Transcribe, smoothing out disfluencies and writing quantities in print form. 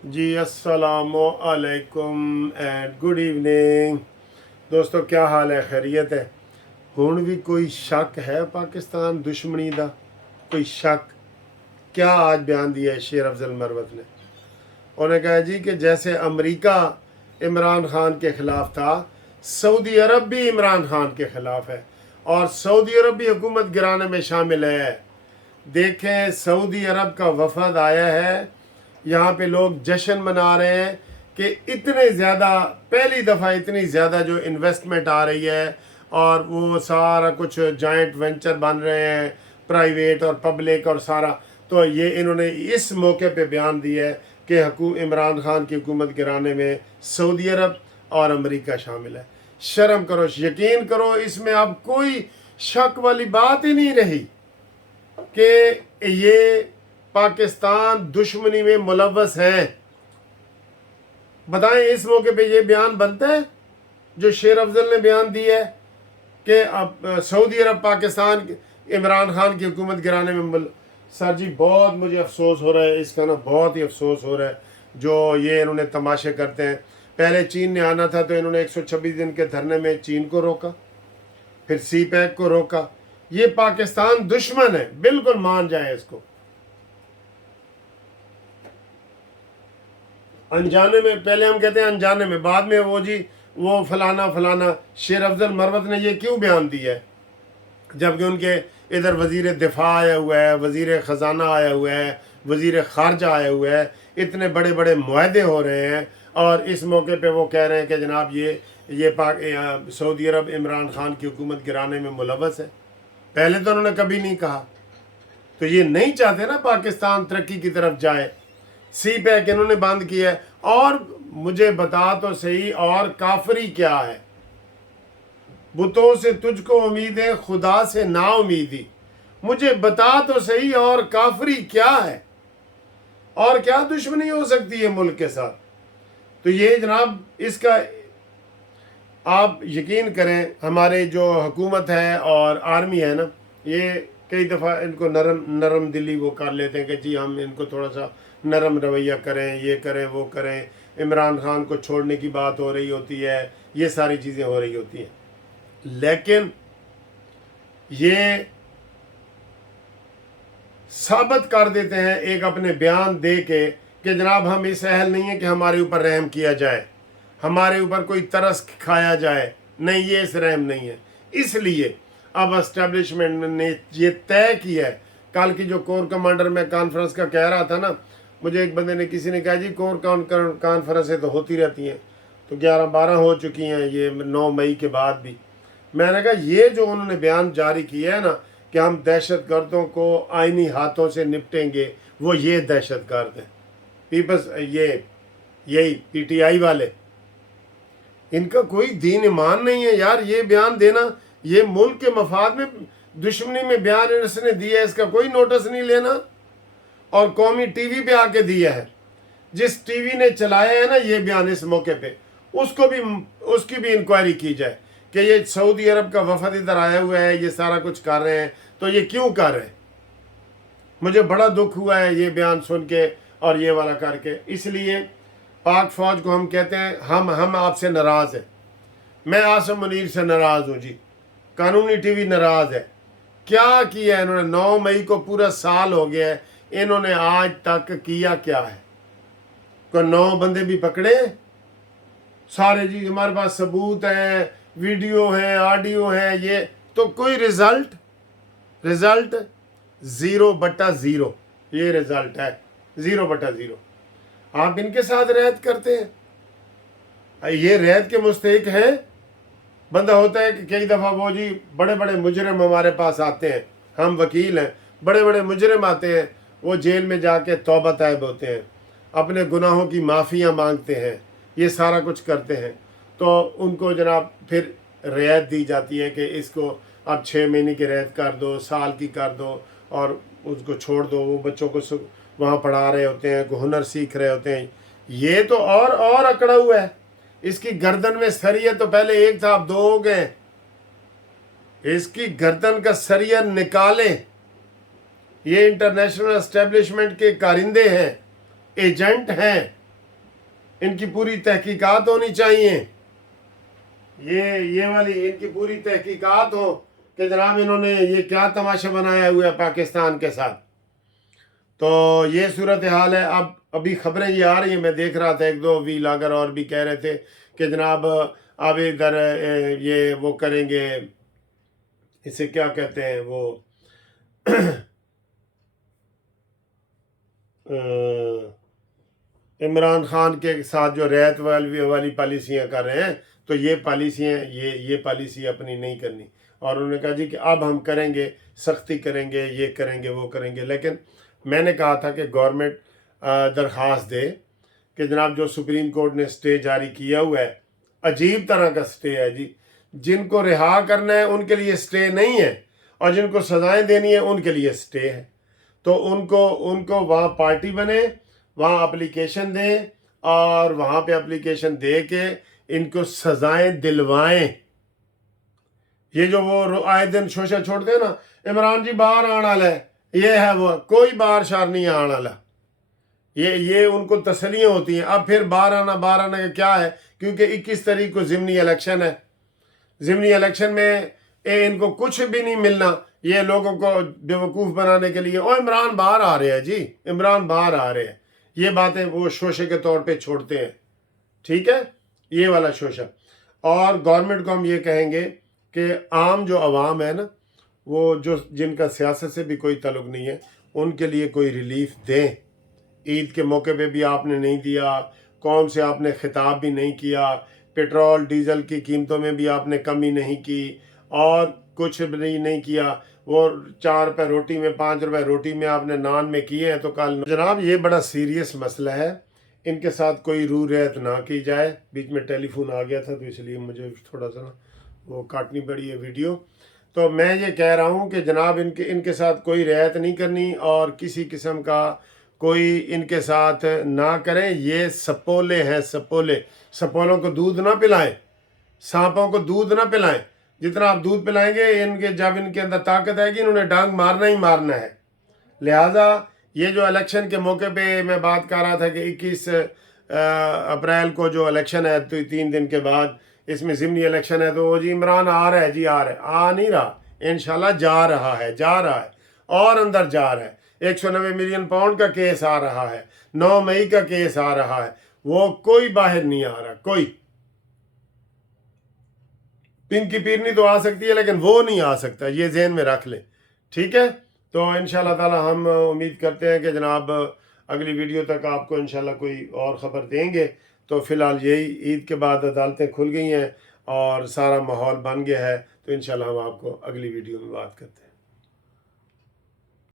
जी अस्सलामु अलैकुम and good evening. दोस्तों क्या हाल है, खैरियत है? हुण भी कोई शक है पाकिस्तान दुश्मनी दा? कोई शक? क्या आज बयान दिया है शेर अफजल मरवत ने? उन्होंने कहा जी कि जैसे अमेरिका इमरान खान के ख़िलाफ़ था, सऊदी अरब भी इमरान खान के ख़िलाफ़ है और सऊदी अरब भी हुकूमत गिराने में शामिल है। देखें, सऊदी अरब का वफद आया है, यहाँ पे लोग जश्न मना रहे हैं कि इतने ज़्यादा, पहली दफ़ा इतनी ज़्यादा जो इन्वेस्टमेंट आ रही है और वो सारा कुछ जॉइंट वेंचर बन रहे हैं, प्राइवेट और पब्लिक और सारा। तो ये इन्होंने इस मौके पे बयान दिया है कि इमरान खान की हुकूमत गिराने में सऊदी अरब और अमेरिका शामिल है। शर्म करो, यकीन करो, इसमें अब कोई शक वाली बात ही नहीं रही कि ये पाकिस्तान दुश्मनी में मुलव्वस है। बताएं, इस मौके पे ये बयान बनता है जो शेर अफजल ने बयान दिया है कि अब सऊदी अरब पाकिस्तान इमरान खान की हुकूमत गिराने में सर जी बहुत मुझे अफसोस हो रहा है, इसका ना बहुत ही अफसोस हो रहा है जो ये इन्होंने तमाशे करते हैं। पहले चीन ने आना था तो इन्होंने 126 दिन के धरने में चीन को रोका, फिर सी पैक को रोका। ये पाकिस्तान दुश्मन है, बिल्कुल मान जाए इसको। अनजाने में, पहले हम कहते हैं अनजाने में, बाद में वो फलाना फलाना। शेर अफजल मरवत ने ये क्यों बयान दिया है जबकि उनके इधर वजीर दिफा आया हुआ है, वजीर ख़जाना आया हुआ है, वजीर खारजा आया हुआ है, इतने बड़े बड़े मुआहदे हो रहे हैं और इस मौके पे वो कह रहे हैं कि जनाब ये सऊदी अरब इमरान खान की हुकूमत गिराने में मुलव्वस है। पहले तो उन्होंने कभी नहीं कहा। तो ये नहीं चाहते ना पाकिस्तान तरक्की की तरफ जाए। सी पैक इन्होंने बंद किया है। और मुझे बता तो सही, और काफरी क्या है? बुतों से तुझको उम्मीद है, खुदा से ना उम्मीदी। मुझे बता तो सही, और काफरी क्या है? और क्या दुश्मनी हो सकती है मुल्क के साथ? तो ये जनाब, इसका आप यकीन करें, हमारे जो हुकूमत है और आर्मी है ना, ये कई दफ़ा इनको नरम दिली वो कर लेते हैं कि जी हम इनको थोड़ा सा नरम रवैया करें, ये करें वो करें। इमरान खान को छोड़ने की बात हो रही होती है, ये सारी चीज़ें हो रही होती हैं, लेकिन ये साबित कर देते हैं एक अपने बयान दे के कि जनाब हम इस अहल नहीं है कि हमारे ऊपर रहम किया जाए, हमारे ऊपर कोई तरस खाया जाए। नहीं, ये इस रहम नहीं है। इसलिए अब एस्टेब्लिशमेंट ने ये तय किया है। कल की जो कोर कमांडर में कॉन्फ्रेंस का कह रहा था ना, मुझे एक बंदे ने, किसी ने कहा जी कोर कॉन्फ्रेंसें तो होती रहती हैं, तो 11-12 हो चुकी हैं ये 9 मई के बाद भी। मैंने कहा ये जो उन्होंने बयान जारी किया है ना कि हम दहशत गर्दों को आईनी हाथों से निपटेंगे, वो ये दहशत गर्द है। पीपल्स यही पीटीआई वाले, इनका कोई दीन ईमान नहीं है यार। ये बयान देना, ये मुल्क के मफाद में दुश्मनी में बयान इसने दिया है, इसका कोई नोटिस नहीं लेना। और कौमी टीवी पे आके दिया है, जिस टीवी ने चलाया है ना ये बयान इस मौके पे, उसकी भी इंक्वायरी की जाए कि ये सऊदी अरब का वफद इधर आया हुआ है, ये सारा कुछ कर रहे हैं, तो ये क्यों कर रहे हैं। मुझे बड़ा दुख हुआ है ये बयान सुन के और ये वाला करके। इसलिए पाक फौज को हम कहते हैं, हम आपसे नाराज़ हैं। मैं आसिम मुनीर से नाराज़ हूँ जी, कानूनी टीवी नाराज़ है। क्या किया है इन्होंने? 9 मई को पूरा साल हो गया है, इन्होंने आज तक किया क्या है? को 9 बंदे भी पकड़े सारे जी, हमारे पास सबूत हैं, वीडियो हैं, ऑडियो हैं, ये तो कोई रिजल्ट 0/0। ये रिजल्ट है 0/0। आप इनके साथ रैद करते हैं, ये रैद के मुस्तहिक हैं। बंदा होता है कि कई दफ़ा वो जी बड़े बड़े मुजरिम हमारे पास आते हैं, हम वकील हैं, बड़े बड़े मुजरिम आते हैं, वो जेल में जाके तौबा तैब होते हैं, अपने गुनाहों की माफ़ियाँ मांगते हैं, ये सारा कुछ करते हैं, तो उनको जनाब फिर रियायत दी जाती है कि इसको अब 6 महीने की रियायत कर दो, साल की कर दो और उसको छोड़ दो। वो बच्चों को वहाँ पढ़ा रहे होते हैं, हुनर सीख रहे होते हैं। ये तो और अकड़ा हुआ है। इसकी गर्दन में सरिया तो पहले एक था, अब 2 हो गए। इसकी गर्दन का सरिया निकालें। ये इंटरनेशनल एस्टेब्लिशमेंट के कारिंदे हैं, एजेंट हैं। इनकी पूरी तहकीकात होनी चाहिए, ये वाली इनकी पूरी तहकीकात हो कि जनाब इन्होंने ये क्या तमाशा बनाया हुआ है पाकिस्तान के साथ। तो ये सूरत हाल है। अब अभी खबरें ये आ रही हैं, मैं देख रहा था, एक दो व्लॉगर और भी कह रहे थे कि जनाब अब इधर ये वो करेंगे, इसे क्या कहते हैं वो इमरान खान के साथ जो रैयत वाली पॉलिसियाँ कर रहे हैं, तो ये पॉलिसियाँ ये पॉलिसी अपनी नहीं करनी। और उन्होंने कहा जी कि अब हम करेंगे, सख्ती करेंगे, ये करेंगे, वो करेंगे। लेकिन मैंने कहा था कि गवर्नमेंट दरख्वास्त दे कि जनाब जो सुप्रीम कोर्ट ने स्टे जारी किया हुआ है, अजीब तरह का स्टे है जी। जिनको रिहा करना है उनके लिए स्टे नहीं है, और जिनको सज़ाएं देनी है उनके लिए स्टे है। तो उनको वहाँ पार्टी बने, वहाँ एप्लीकेशन दें, और वहाँ पे एप्लीकेशन दे के इनको सज़ाएं दिलवाएं। ये जो वो आए दिन शोशा छोड़ते हैं ना, इमरान जी बाहर आने वाला है, ये है वो, कोई बाहर शार नहीं आने वाला। ये उनको तसलियाँ होती हैं। अब फिर बाहर आना का क्या है, क्योंकि 21 तारीख को ज़िमनी इलेक्शन है। ज़िमनी इलेक्शन में इनको कुछ भी नहीं मिलना, ये लोगों को बेवकूफ़ बनाने के लिए ओ इमरान बाहर आ रहे हैं जी, इमरान बाहर आ रहे हैं, ये बातें वो शोशे के तौर पे छोड़ते हैं। ठीक है, ये वाला शोशा। और गवर्नमेंट को हम ये कहेंगे कि आम जो अवाम है ना, वो जो जिनका सियासत से भी कोई ताल्लुक नहीं है, उनके लिए कोई रिलीफ दें। ईद के मौके पे भी आपने नहीं दिया, कौम से आपने खिताब भी नहीं किया, पेट्रोल डीजल की कीमतों में भी आपने कमी नहीं की, और कुछ भी नहीं किया। वो 4 रुपये रोटी में, 5 रुपये रोटी में आपने नान में किए हैं। तो कल जनाब ये बड़ा सीरियस मसला है, इनके साथ कोई रू रियायत ना की जाए। बीच में टेलीफोन आ गया था तो इसलिए मुझे थोड़ा सा वो काटनी पड़ी है वीडियो। तो मैं ये कह रहा हूँ कि जनाब इनके साथ कोई रियायत नहीं करनी, और किसी किस्म का कोई इनके साथ ना करें। ये सपोले हैं, सपोलों को दूध ना पिलाएं, सांपों को दूध ना पिलाएं। जितना आप दूध पिलाएंगे, जब इनके अंदर ताकत आएगी, इन्होंने डांग मारना ही मारना है। लिहाजा ये जो इलेक्शन के मौके पे मैं बात कर रहा था कि 21 अप्रैल को जो इलेक्शन है, तो 3 दिन के बाद इसमें ज़िमनी इलेक्शन है, तो जी इमरान आ रहा है जी, आ रहा है, आ नहीं रहा, इंशाल्लाह जा रहा है और अंदर जा रहा है। 190 मिलियन पाउंड का केस आ रहा है, 9 मई का केस आ रहा है, वो कोई बाहर नहीं आ रहा। कोई पिंकी पीरनी तो आ सकती है, लेकिन वो नहीं आ सकता, ये ज़हन में रख ले। ठीक है, तो इंशाल्लाह ताला हम उम्मीद करते हैं कि जनाब अगली वीडियो तक आपको इंशाल्लाह कोई और ख़बर देंगे। तो फ़िलहाल यही, ईद के बाद अदालतें खुल गई हैं और सारा माहौल बन गया है, तो इंशाल्लाह हम आपको अगली वीडियो में बात करते हैं।